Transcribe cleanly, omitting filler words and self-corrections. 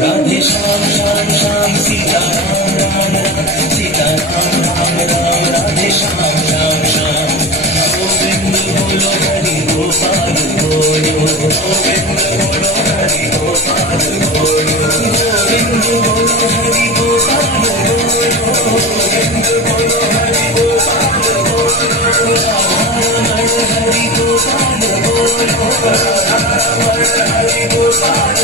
राधे श्याम श्याम श्याम सीता राम राम राम सीता राम राम राम राधे श्याम श्याम श्याम गोविंद बोलो हरि गोपाल बोलो गोविंद बोलो हरि गोपाल बोलो गोविंद बोलो हरि गोपाल बोलो गोविंद बोलो हरि गोपाल बोलो राधा रमण हरि गोपाल बोलो राधा रमण हरि गोपाल